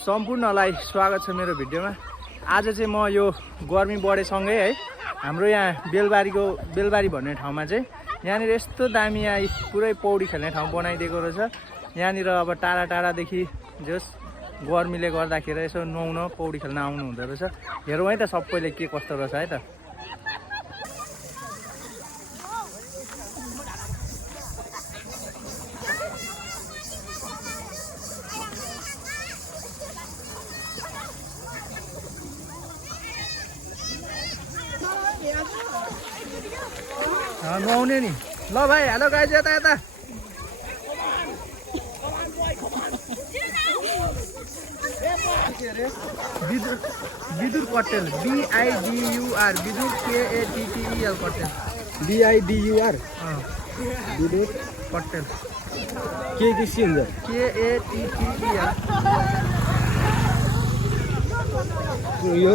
सम्पूर्णलाई स्वागत छ मेरो भिडियोमा। आज चाहिँ म यो गर्मी बढेसँगै है हाम्रो यहाँ बेलबारी भन्ने ठाउँमा चाहिँ यहाँनिर यस्तो दामी यहाँ पुरै पौडी खेल्ने ठाउँ बनाइदिएको रहेछ। यहाँनिर अब टाढा टाढादेखि जस गर्मीले गर्दाखेरि यसो नुहाउन पौडी खेल्न आउनु हुँदो रहेछ। हेरौँ है त सबैले के कस्तो रहेछ है त। नुहाउने नि ल भाइ। हेलो गाइज, यता यता Vidur Kattel BIDUR Vidur KATTEL Kattel BIDUR Vidur Kattel के हुन्छ KATTEL यो